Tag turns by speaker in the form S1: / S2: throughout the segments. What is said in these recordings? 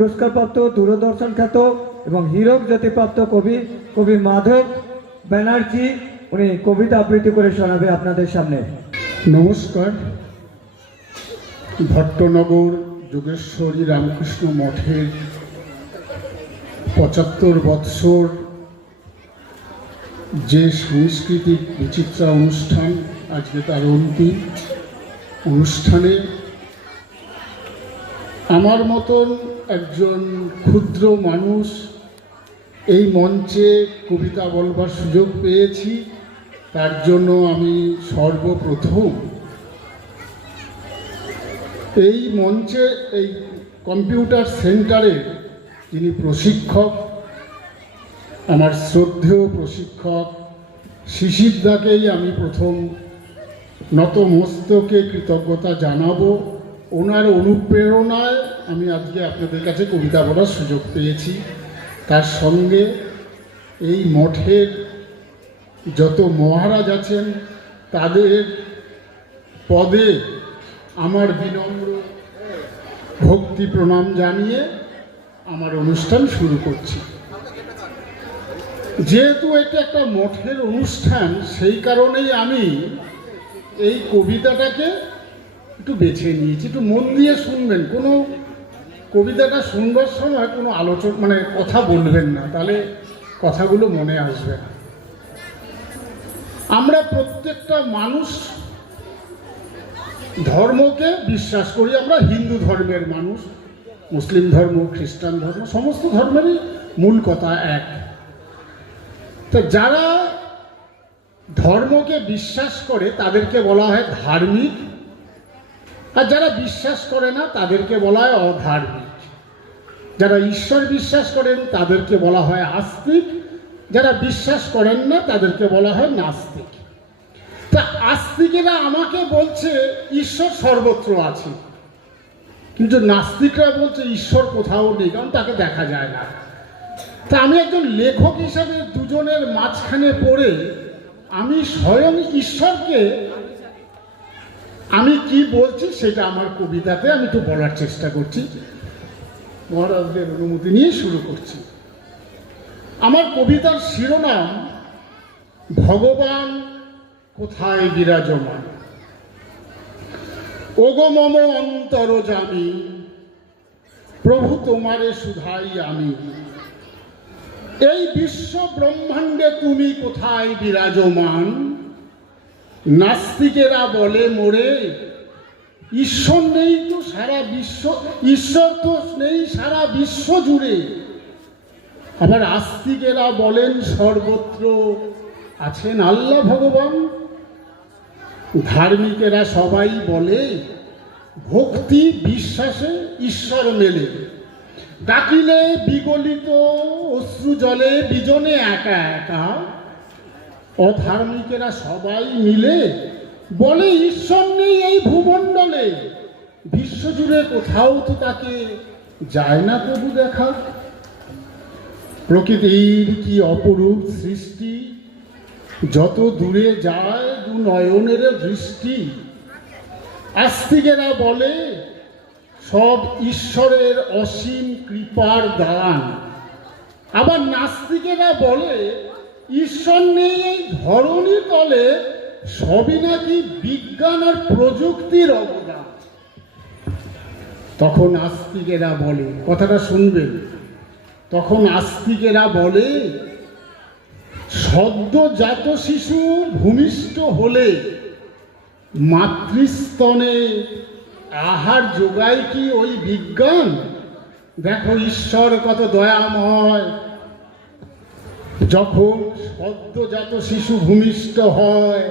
S1: পুরস্কারপ্রাপ্ত দূরদর্শন খ্যাত এবং হীরক জ্যোতিপ্রাপ্ত কবি কবি মাধব ব্যানার্জি, উনি কবিতা আবৃত্তি করে শোনাবে আপনাদের সামনে।
S2: নমস্কার। ভট্টনগর যোগেশ্বরী রামকৃষ্ণ মঠের পঁচাত্তর বৎসর যে সাংস্কৃতিক বিচিত্রা অনুষ্ঠান, আজকে তার অন্তিম অনুষ্ঠানে আমার মতন একজন ক্ষুদ্র মানুষ এই মঞ্চে কবিতা বলবার সুযোগ পেয়েছি, তার জন্য আমি সর্বপ্রথম এই মঞ্চে, এই কম্পিউটার সেন্টারে যিনি প্রশিক্ষক, আমার শ্রদ্ধেয় প্রশিক্ষক শিশিরদাকেই আমি প্রথম নতমস্তকে কৃতজ্ঞতা জানাব। ওনার অনুপ্রেরণায় আমি আজকে আপনাদের কাছে কবিতা বলার সুযোগ পেয়েছি। তার সঙ্গে এই মঠের যত মহারাজ আছেন, তাদের পদে আমার বিনম্র ভক্তি প্রণাম জানিয়ে আমার অনুষ্ঠান শুরু করছি। যেহেতু এটা একটা মঠের অনুষ্ঠান, সেই কারণেই আমি এই কবিতাটাকে একটু বেছে নিয়েছি, একটু মন দিয়ে শুনবেন। কোনো কবিতাটা শুনবার সময় কোনো আলোচনা মানে কথা বলবেন না, তাহলে কথাগুলো মনে আসবে না। আমরা প্রত্যেকটা মানুষ ধর্মকে বিশ্বাস করি, আমরা হিন্দু ধর্মের মানুষ, মুসলিম ধর্ম, খ্রিস্টান ধর্ম, সমস্ত ধর্মেরই মূল কথা এক। তো যারা ধর্মকে বিশ্বাস করে, তাদেরকে বলা হয় ধার্মিক আর যারা বিশ্বাস করে না, তাদেরকে বলা হয় অধার্মিক। যারা ঈশ্বর বিশ্বাস করেন, তাদেরকে বলা হয় আস্তিক। যারা বিশ্বাস করেন না, তাদেরকে বলা হয় নাস্তিক। তা আস্তিকেরা আমাকে বলছে, ঈশ্বর সর্বত্র আছে। কিন্তু নাস্তিকরা বলছে, ঈশ্বর কোথাও নেই, কারণ তাকে দেখা যায় না। তা আমি একজন লেখক হিসাবে দুজনের মাঝখানে পড়ে, আমি স্বয়ং ঈশ্বরকে আমি কি বলছি সেটা আমার কবিতাতে আমি একটু বলার চেষ্টা করছি। মহারাজদের অনুমতি নিয়ে শুরু করছি। আমার কবিতার শিরোনাম, ভগবান কোথায় বিরাজমান? ওগো অন্তর জামি, প্রভু তোমারে সুধাই আমি। এই বিশ্ব ব্রহ্মাণ্ডে তুমি কোথায় বিরাজমান? নাস্তিকেরা বলে মোরে, ঈশ্বর নেই তো সারা বিশ্ব, ঈশ্বর তো নেই সারা বিশ্ব জুড়ে। আবার আস্তিকেরা বলেন সর্বত্র আছেন আল্লাহ ভগবান। ধার্মিকেরা সবাই বলে, ভক্তি বিশ্বাসে ঈশ্বর মেলে। ডাকিলে বিগলিত অশ্রু জলে, বিজনে একা একা অধার্মিকেরা সবাই মিলে বলে, ঈশ্বর নেই এই ভূমণ্ডলে। বিশ্বজুড়ে কোথাও তো তাকে যায় না প্রভু দেখা। প্রকৃতির কি অপরূপ সৃষ্টি? যত দূরে যায় দু নয়নের দৃষ্টি। আস্তিকেরা বলে, সব ঈশ্বরের অসীম কৃপার দান। আবার নাস্তিকেরা বলে ঈশ্বর নেই এই ধরণী তলে, সবই নাকি বিজ্ঞান আর প্রযুক্তির অবদান। তখন আস্তিকেরা বলে, কথাটা শুনবেন তখন আস্তিকেরা বলে, সদ্যজাত শিশু ভূমিষ্ঠ হলে মাতৃস্তনে আহার যোগায় কি ওই বিজ্ঞান? দেখো ঈশ্বর কত দয়াময়। যখন সদ্যজাত শিশু ভূমিষ্ঠ হয়,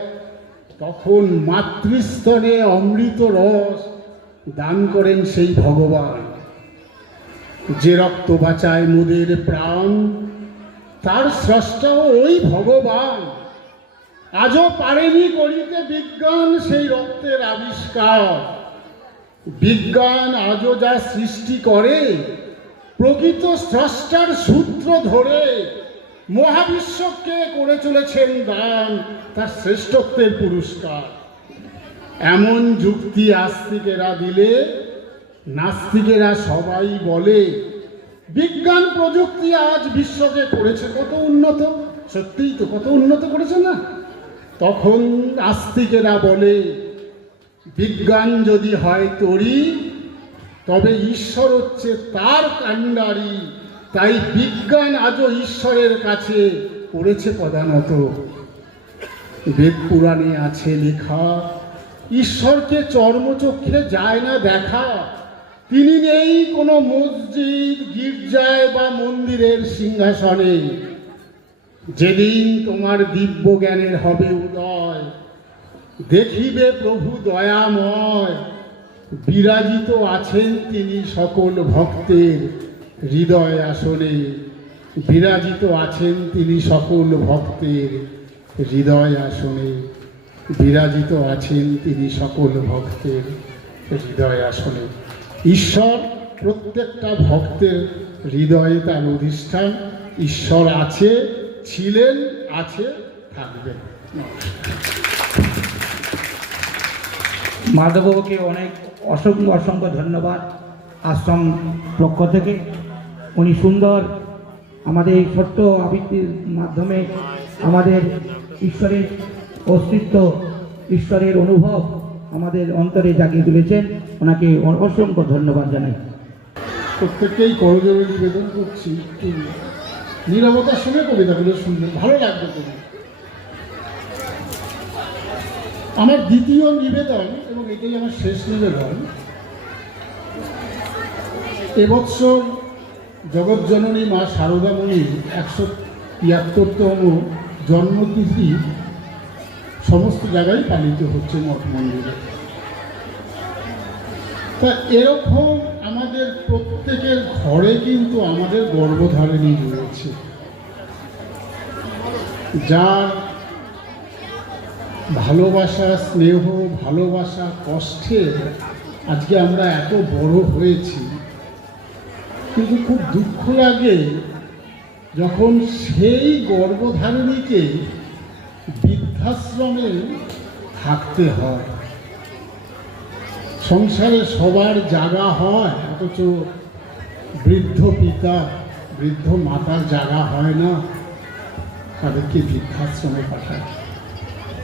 S2: তখন মাতৃস্তনে অমৃত রস দান করেন সেই ভগবান। যে রক্ত বাঁচায় মোদের প্রাণ, তার স্রষ্টাও ওই ভগবান। আজও পারেনি করিতে বিজ্ঞান সেই রক্তের আবিষ্কার। বিজ্ঞান আজও যা সৃষ্টি করে, প্রকৃত স্রষ্টার সূত্র ধরে মহাবিশ্বকে করে চলেছেন দান তার শ্রেষ্ঠত্বের পুরস্কার। এমন যুক্তি আস্তিকেরা দিলে, নাস্তিকেরা সবাই বলে, বিজ্ঞান প্রযুক্তি আজ বিশ্বকে করেছে, কত উন্নত, সত্যিই তো কত উন্নত করেছে না? তখন আস্তিকেরা বলে, বিজ্ঞান যদি হয় তরি, তবে ঈশ্বর হচ্ছে তার কাণ্ডারি। তাই বিজ্ঞান আজও ঈশ্বরের কাছে পড়েছে প্রধানত বেদ পুরাণে আছে লেখা, ঈশ্বরকে চর্মচক্ষে যায় না দেখা। তিনি নেই কোনো মসজিদ, গির্জায় বা মন্দিরের সিংহাসনে। যেদিন তোমার দিব্য জ্ঞানের হবে উদয়, দেখিবে প্রভু দয়াময়। বিরাজিত আছেন তিনি সকল ভক্তের হৃদয় আসনে বিরাজিত আছেন তিনি সকল ভক্তের। হৃদয় আসনে বিরাজিত আছেন তিনি সকল ভক্তের হৃদয় আসনে। ঈশ্বর প্রত্যেকটা ভক্তের হৃদয়ে তার অধিষ্ঠান। ঈশ্বর আছে, ছিলেন, আছে, থাকবেন।
S3: মাধববাবুকে অনেক অসংখ্য অসংখ্য ধন্যবাদ আশ্রম পক্ষ থেকে। উনি সুন্দর। আমাদের এই ছোট্ট আবৃত্তির মাধ্যমে আমাদের ঈশ্বরের অস্তিত্ব, ঈশ্বরের অনুভব আমাদের অন্তরে জাগিয়ে তুলেছেন। ওনাকে অসংখ্য ধন্যবাদ জানাই।
S2: প্রত্যেককেই করজোরে নিবেদন করছি নিরবতার সঙ্গে কবিতাগুলো শুনলে ভালো লাগবে কবি আমার দ্বিতীয় নিবেদন, এবং এটাই আমার শেষ নিবেদন, এবছর জগৎজননী মা শারদামণির একশো তিয়াত্তরতম জন্মতিথি সমস্ত জায়গায় পালিত হচ্ছে মঠ মন্দিরে। তা এরকম আমাদের প্রত্যেকের ঘরে কিন্তু আমাদের গর্ভধারিণী রয়েছে। যার ভালোবাসা, স্নেহ, ভালোবাসা কষ্টে আজকে আমরা এত বড় হয়েছি। কিন্তু খুব দুঃখ লাগে যখন সেই গর্ভধারিণীকে বৃদ্ধাশ্রমে থাকতে হয়। সংসারে সবার জায়গা হয়, অথচ বৃদ্ধ পিতা, বৃদ্ধ মাতার জায়গা হয় না। তাদেরকে বৃদ্ধাশ্রমে পাঠায়।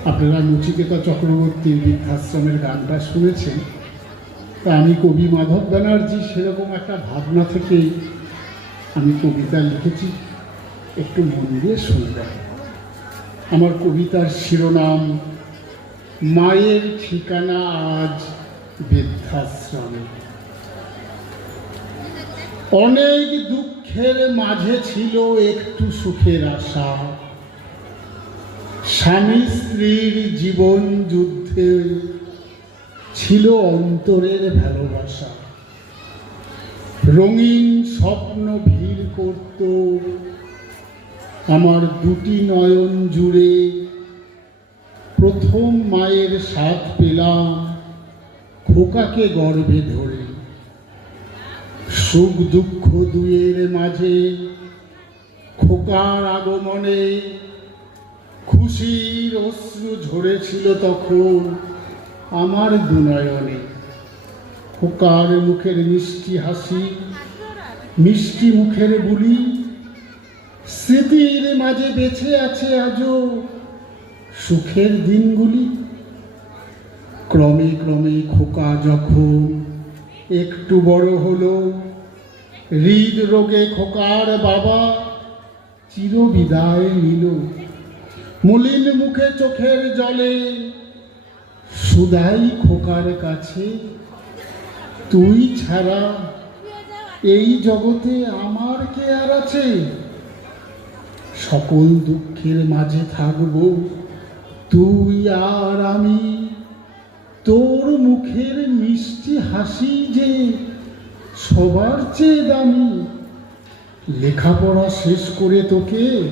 S2: আপনারা নচিকেতা চক্রবর্তীর বৃদ্ধাশ্রমের গানটা শুনেছেন? আমি কবি মাধব ব্যানার্জি সেরকম একটা ভাবনা থেকেই আমি কবিতা লিখেছি। একটু মন দিয়ে শুনবেন আমার কবিতার শিরোনাম, মায়ের ঠিকানা আজ বৃদ্ধাশ্রমে। অনেক দুঃখের মাঝে ছিল একটু সুখের আশা। স্বামী স্ত্রীর জীবন যুদ্ধে ছিল অন্তরের ভালোবাসা। রঙিন স্বপ্ন ভিড় করত। আমার দুটি নয়ন জুড়ে প্রথম মায়ের স্বাদ পেলাম খোকাকে গর্ভে ধরে। সুখ দুঃখ দুয়ের মাঝে খোকার আগমনে খুশির অশ্রু ঝরেছিল তখন। আমার দুনয়নে খোকার মুখের মিষ্টি হাসি, মিষ্টি মুখের বুলি, স্মৃতির মাঝে বেঁচে আছে আজও সুখের দিনগুলি। ক্রমে ক্রমে খোকা যখন একটু বড় হলো হৃদ রোগে খোকার বাবা চিরবিদায় নিল। মলিন মুখে চোখের জলে সুদাই খোকার কাছে, তুই ছাড়া এই জগতে আমার কে আর আছে? সকল দুঃখের মাঝে থাকব তুই আর আমি। তোর মুখের মিষ্টি হাসি যে সবার চেয়ে দামি। লেখাপড়া শেষ করে তোকে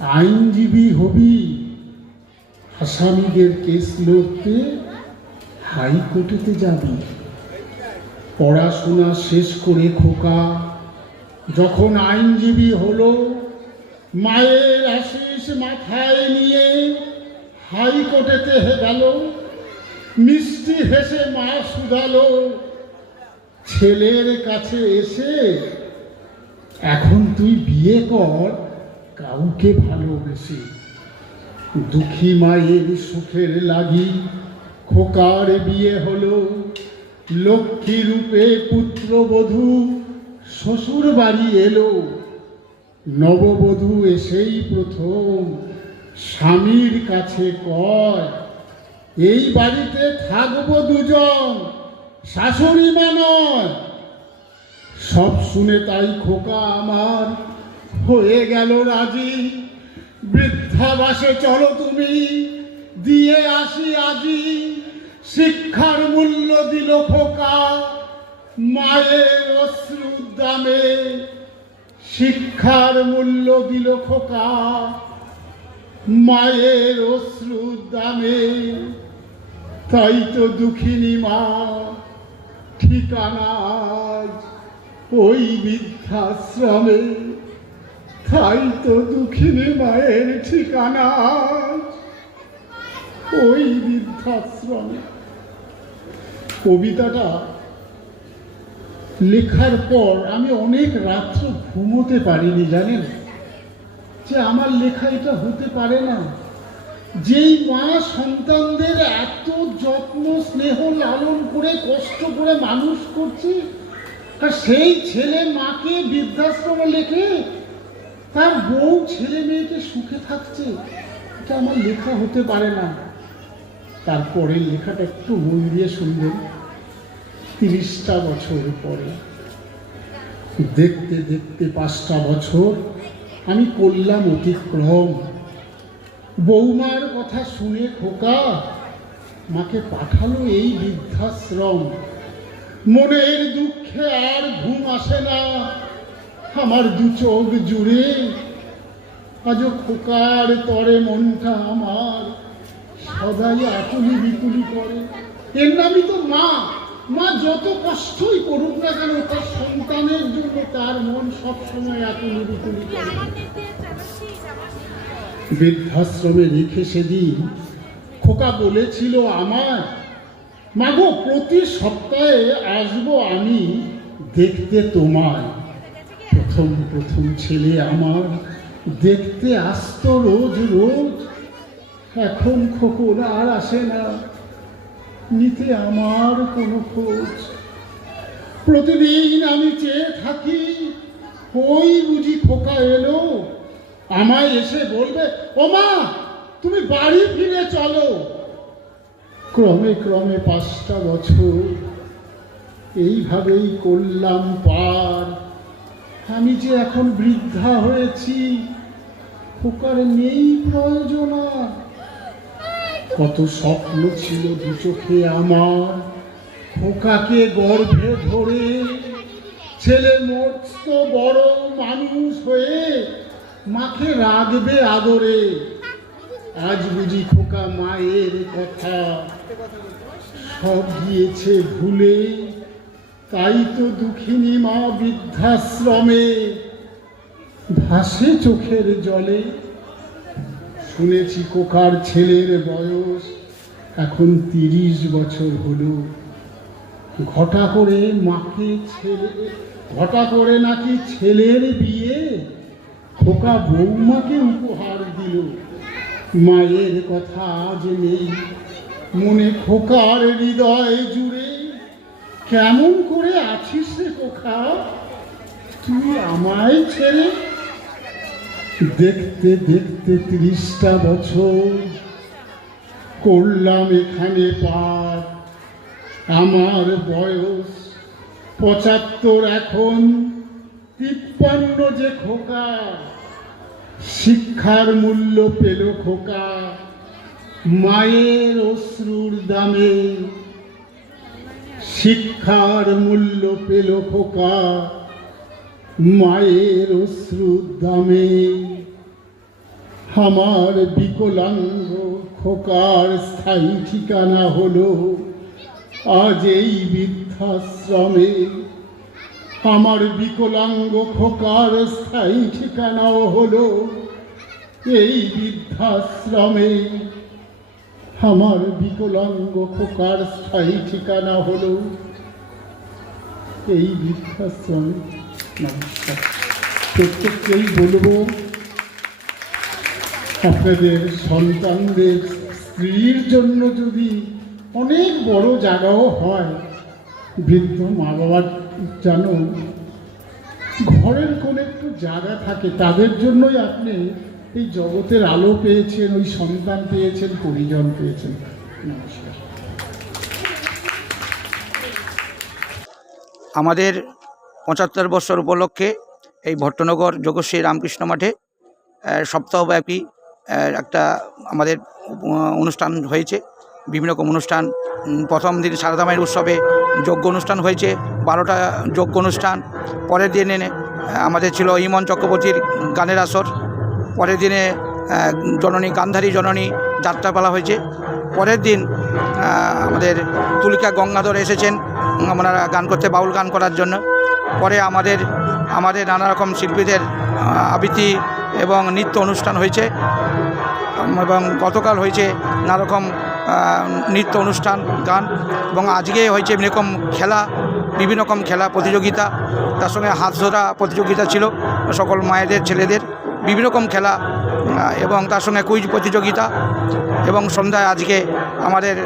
S2: আইনজীবী হবি। আসামিদের কেস লড়তে হাইকোর্টেতে যাবি। পড়াশোনা শেষ করে খোকা। যখন আইনজীবী হলো, মায়ের আশিস মাথায় নিয়ে হাইকোর্টেতে হে গেল। মিষ্টি হেসে মা শুধালো। ছেলের কাছে এসে, এখন তুই বিয়ে কর, কাউকে ভালোবেসে। দুঃখী মায়ের সুখের লাগি খোকার বিয়ে হলো। লক্ষ্মী রূপে পুত্রবধূ শ্বশুর বাড়ি এলো। নববধূ এসেই প্রথম স্বামীর কাছে কয়, এই বাড়িতে থাকব দুজন, শাশুড়ি মানয় সব শুনে তাই খোকা আমার হয়ে গেল রাজি। বৃদ্ধাবাসে চলো তুমি। দিয়ে আসি আজি। শিক্ষার মূল্য দিল খোকা। মায়ের অশ্রুর দামে শিক্ষার মূল্য দিল খোকা। মায়ের অশ্রুর দামে, তাই তো দুঃখিনী মা। ঠিকানা ওই বৃদ্ধাশ্রমে। তাই তো দুঃখিনী মায়ের ঠিকানা। ওই বৃদ্ধাশ্রমে। কবিতাটা লেখার পর আমি অনেক রাত্র ঘুমোতে পারিনি, জানেন? যে আমার লেখা এটা হতে পারে না। যেই মা সন্তানদের এত যত্ন, স্নেহ, লালন করে, কষ্ট করে মানুষ করছে, আর সেই ছেলে মাকে বৃদ্ধাশ্রমে লেখে তার বউ ছেলে মেয়েকে সুখে থাকছে, এটা আমার লেখা হতে পারে না। তারপরে লেখাটা একটু মন দিয়ে শুনবেন, তিরিশটা বছর পরে। দেখতে দেখতে পাঁচটা বছর, আমি করলাম অতিক্রম। বৌমার কথা শুনে খোকা, মাকে পাঠালো এই বৃদ্ধাশ্রম। মনের দুঃখে আর ঘুম আসে না। আমার দু চোখ জুড়ে আজও খোকার তরে মনটা আমার সদাই আকুলি বিকুলি করে। এর নামই তো মা। মা যত কষ্টই করুক না কেন, তার সন্তানের জন্য তার মন সবসময় আকুলি বিকুলি করে। বৃদ্ধাশ্রমে রেখে সেদিন খোকা বলেছিল আমার মাগো, প্রতি সপ্তাহে আসব আমি দেখতে তোমায়। প্রথম প্রথম ছেলে আমার। দেখতে আসতো রোজ রোজ। এখন খোকন আর আসে না। নিতে আমার কোনো খোঁজ। প্রতিদিন আমি চেয়ে থাকি। ওই বুঝি খোকা এলো। আমায় এসে বলবে, ও মা, তুমি বাড়ি ফিরে চলো। ক্রমে ক্রমে পাঁচটা বছর। এইভাবেই করলাম পার। আমি যে এখন বৃদ্ধা হয়েছি, খোকার নেই প্রয়োজন। কত স্বপ্ন ছিল দু চোখে আমার, খোকাকে গর্ভে ধরে। ছেলে মস্ত বড় মানুষ হয়ে মাকে রাখবে আদরে। আজ বুঝি খোকা মায়ের কথা। সব গিয়েছে ভুলে। তাই তো দুঃখিনী মা বৃদ্ধাশ্রমে ভাসে চোখের জলে। শুনেছি কোকার ছেলের বয়স এখন তিরিশ বছর হলো। ঘটা করে মাকে ছেলে ঘটা করে নাকি ছেলের বিয়ে? খোকা বৌমাকে উপহার দিল। মায়ের কথা আজ নেই। মনে খোকার হৃদয় কেমন করে আছিস রে খোকা তুই আমায় ছেড়ে দেখতে দেখতে ত্রিশটা বছর করলাম এখানে পার। আমার বয়স পঁচাত্তর, এখন তিপ্পান্ন যে খোকা। শিক্ষার মূল্য পেল খোকা। মায়ের অশ্রুর দামে শিক্ষার মূল্য পেল খোকা। মায়ের অশ্রুর দামে। আমার বিকলাঙ্গ খোকার স্থায়ী ঠিকানা হলো আজ এই বৃদ্ধাশ্রমে। আমার বিকলাঙ্গ খোকার স্থায়ী ঠিকানাও হলো এই বৃদ্ধাশ্রমে। আমার বিকলাঙ্গ খোকার স্থায়ী ঠিকানা হল এই বৃদ্ধাশ্রমে। নমস্কার। প্রত্যেককেই বলব, আপনাদের সন্তানদের স্ত্রীর জন্য যদি অনেক বড় জায়গাও হয়, বৃদ্ধ মা বাবার যেন ঘরের কোন একটু জায়গা থাকে, তাদের জন্যই আপনি এই জগতের আলো পেয়েছেন, ওই সন্তান পেয়েছেন পরিজন পেয়েছেন। নমস্কার।
S3: আমাদের পঁচাত্তর বছর উপলক্ষে এই ভট্টনগর যোগশ্রী রামকৃষ্ণ মাঠে সপ্তাহব্যাপী একটা আমাদের অনুষ্ঠান হয়েছে। বিভিন্ন রকম অনুষ্ঠান প্রথম দিন সারদা মায়ের উৎসবে যজ্ঞ অনুষ্ঠান হয়েছে, বারোটা যজ্ঞ অনুষ্ঠান। পরের দিনে আমাদের ছিল ইমন চক্রবর্তীর গানের আসর। পরের দিনে জননী, গান্ধারী জননী যাত্রা যাত্রাপালা হয়েছে। পরের দিন আমাদের তুলিকা গঙ্গাধর এসেছেন ওনারা গান করতে, বাউল গান করার জন্য। পরে আমাদের আমাদের নানা রকম শিল্পীদের আবৃত্তি এবং নৃত্য অনুষ্ঠান হয়েছে। এবং গতকাল হয়েছে নানা রকম নৃত্য অনুষ্ঠান, গান। এবং আজকে হয়েছে বিভিন্ন রকম খেলা, বিভিন্ন রকম খেলা প্রতিযোগিতা। তার সঙ্গে হাত ধরা প্রতিযোগিতা ছিল, সকল মায়েদের, ছেলেদের। বিভিন্ন রকম খেলা এবং তার সঙ্গে কুইজ প্রতিযোগিতা, এবং সন্ধ্যায় আজকে আমাদের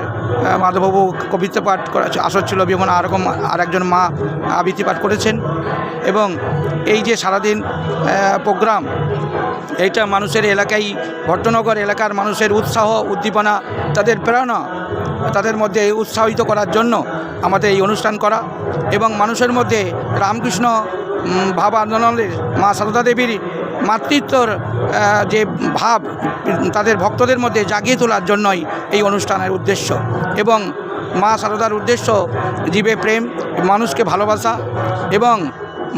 S3: মাধববাবু কবিতা পাঠ করা আসর ছিল বিমন আর রকম আর একজন মা আবৃত্তি পাঠ করেছেন, এবং এই যে সারাদিন প্রোগ্রাম, এইটা মানুষের এলাকায়, ভট্টনগর এলাকার মানুষের উৎসাহ, উদ্দীপনা, তাদের প্রেরণা, তাদের মধ্যে উৎসাহিত করার জন্য আমাদের এই অনুষ্ঠান করা, এবং মানুষের মধ্যে রামকৃষ্ণ ভাব আন্দোলনের মা সারদা দেবীর মাতৃত্বর যে ভাব তাদের ভক্তদের মধ্যে জাগিয়ে তোলার জন্যই এই অনুষ্ঠানের উদ্দেশ্য। এবং মা সারদার উদ্দেশ্য, জীবে প্রেম, মানুষকে ভালোবাসা এবং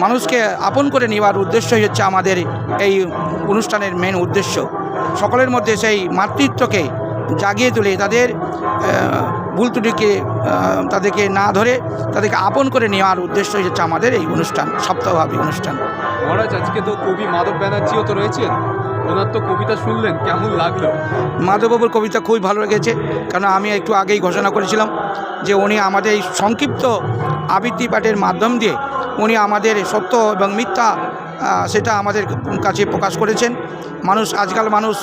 S3: মানুষকে আপন করে নেওয়ার উদ্দেশ্যই হচ্ছে আমাদের এই অনুষ্ঠানের মেন উদ্দেশ্য। সকলের মধ্যে সেই মাতৃত্বকে জাগিয়ে তুলে তাদের ভুল ত্রুটিকে তাদেরকে না ধরে তাদেরকে আপন করে নেওয়ার উদ্দেশ্যই হচ্ছে আমাদের এই অনুষ্ঠান, সপ্তাহব্যাপী অনুষ্ঠান।
S4: মহারাজ, আজকে তো কবি মাধব ব্যানার্জিও তো রয়েছেন। ওনার তো কবিতা শুনলেন, কেমন লাগল?
S3: মাধববাবুর কবিতা খুবই ভালো লেগেছে কারণ আমি একটু আগেই ঘোষণা করেছিলাম যে উনি আমাদের এই সংক্ষিপ্ত আবৃত্তি পাঠের মাধ্যম দিয়ে উনি আমাদের সত্য এবং মিথ্যা সেটা আমাদের কাছে প্রকাশ করেছেন। মানুষ, আজকাল মানুষ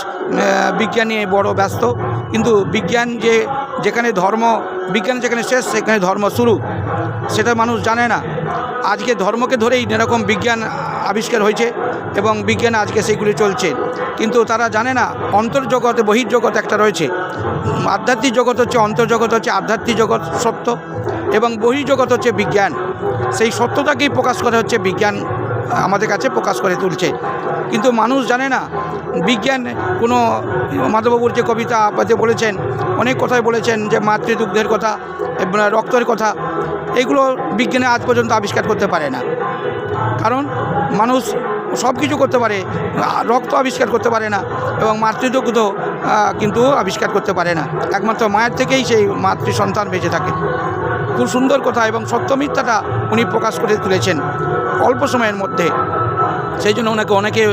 S3: বিজ্ঞান নিয়ে বড় ব্যস্ত। কিন্তু বিজ্ঞান যে, যেখানে ধর্ম, বিজ্ঞান যেখানে শেষ, সেখানে ধর্ম শুরু। সেটা মানুষ জানে না। আজকে ধর্মকে ধরেই এরকম বিজ্ঞান আবিষ্কার হয়েছে এবং বিজ্ঞান আজকে সেগুলি চলছে। কিন্তু তারা জানে না অন্তর্জগতে বহির্জগৎ একটা রয়েছে। আধ্যাত্মিক জগৎ হচ্ছে অন্তর্জগৎ, হচ্ছে আধ্যাত্মিক জগৎ, সত্য এবং বহির্জগৎ হচ্ছে বিজ্ঞান। সেই সত্যটাকেই প্রকাশ করে হচ্ছে বিজ্ঞান, আমাদের কাছে প্রকাশ করে তুলছে। কিন্তু মানুষ জানে না, বিজ্ঞান কোনো মাধববাবুর যে কবিতা বলেছেন, অনেক কথাই বলেছেন যে মাতৃদুগ্ধের কথা রক্তের কথা এগুলো বিজ্ঞানে আজ পর্যন্ত আবিষ্কার করতে পারে না। কারণ মানুষ সব কিছু করতে পারে, রক্ত আবিষ্কার করতে পারে না এবং মাতৃদুগ্ধ কিন্তু আবিষ্কার করতে পারে না। একমাত্র মায়ের থেকেই সেই মাতৃ সন্তান বেঁচে থাকে। খুব সুন্দর কথা এবং সত্য মিথ্যাটা উনি প্রকাশ করে তুলেছেন অল্প সময়ের মধ্যে। সেই জন্য ওনাকে অনেকে,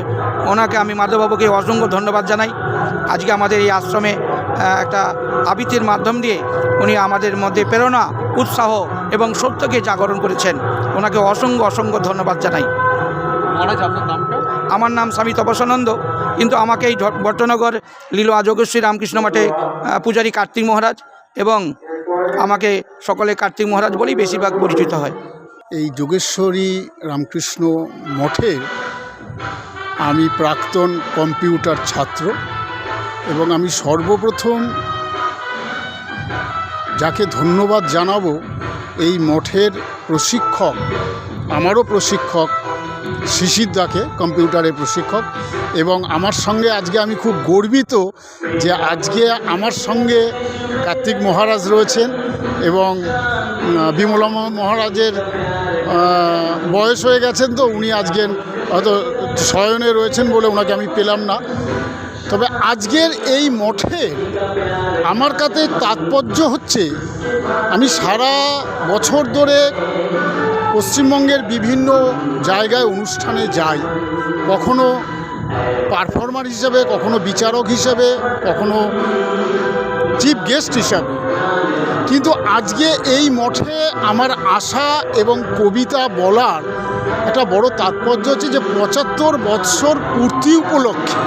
S3: ওনাকে আমি মাধববাবুকে অসংখ্য ধন্যবাদ জানাই। আজকে আমাদের এই আশ্রমে একটা আবৃত্তির মাধ্যম দিয়ে উনি আমাদের মধ্যে প্রেরণা, উৎসাহ এবং সত্যকে জাগরণ করেছেন। ওনাকে অসংখ্য অসংখ্য ধন্যবাদ জানাই। আমার নাম স্বামী তপসানন্দ কিন্তু আমাকে এই ভট্টনগর লীলা যোগেশ্বরী রামকৃষ্ণ মঠে পূজারী কার্তিক মহারাজ এবং আমাকে সকলে কার্তিক মহারাজ বলেই বেশিরভাগ পরিচিত হয়।
S2: এই যোগেশ্বরী রামকৃষ্ণ মঠে আমি প্রাক্তন কম্পিউটার ছাত্র এবং আমি সর্বপ্রথম যাকে ধন্যবাদ জানাব এই মঠের প্রশিক্ষক আমারও প্রশিক্ষক শিশিরদাকে কম্পিউটারের প্রশিক্ষক। এবং আমার সঙ্গে আজকে আমি খুব গর্বিত যে আজকে আমার সঙ্গে কার্তিক মহারাজ রয়েছেন এবং উম, বিমলা মহারাজের বয়স হয়ে গেছেন তো উনি আজকে হয়তো শয়নে রয়েছেন বলে ওনাকে আমি পেলাম না। তবে আজকের এই মঠে আমার কাছে তাৎপর্য হচ্ছে, আমি সারা বছর ধরে পশ্চিমবঙ্গের বিভিন্ন জায়গায় অনুষ্ঠানে যাই। কখনো পারফর্মার হিসাবে, কখনো বিচারক হিসাবে, কখনো চিফ গেস্ট হিসাবে। কিন্তু আজকে এই মঠে আমার আশা এবং কবিতা বলার একটা বড় তাৎপর্য হচ্ছে যে পঁচাত্তর বৎসর পূর্তি উপলক্ষে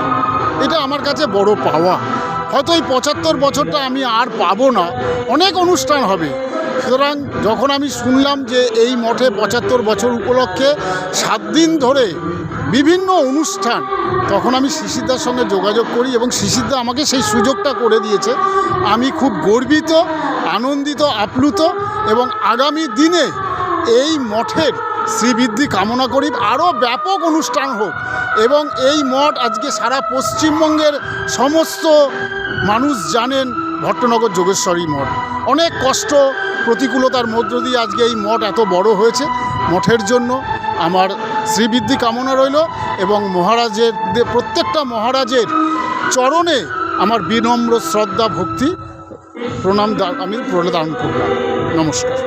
S2: এটা আমার কাছে বড় পাওয়া। হয়তো এই পঁচাত্তর বছরটা আমি আর পাবো না। অনেক অনুষ্ঠান হবে। সুতরাং যখন আমি শুনলাম যে এই মঠে পঁচাত্তর বছর উপলক্ষে সাত দিন ধরে বিভিন্ন অনুষ্ঠান, তখন আমি শিশিরদার সঙ্গে যোগাযোগ করি এবং শিশিরদা আমাকে সেই সুযোগটা করে দিয়েছে। আমি খুব গর্বিত, আনন্দিত, আপ্লুত এবং আগামী দিনে এই মঠের শ্রীবৃদ্ধি কামনা করি। আরও ব্যাপক অনুষ্ঠান হোক এবং এই মঠ আজকে সারা পশ্চিমবঙ্গের সমস্ত মানুষ জানেন ভট্টনগর যোগেশ্বরী মঠ। অনেক কষ্ট, প্রতিকূলতার মধ্য দিয়ে আজকে এই মঠ এত বড় হয়েছে। মঠের জন্য আমার শ্রীবৃদ্ধি কামনা রইল এবং মহারাজের প্রত্যেকটা মহারাজের চরণে আমার বিনম্র শ্রদ্ধা, ভক্তি প্রণাম আমি প্রণাম করলাম। নমস্কার।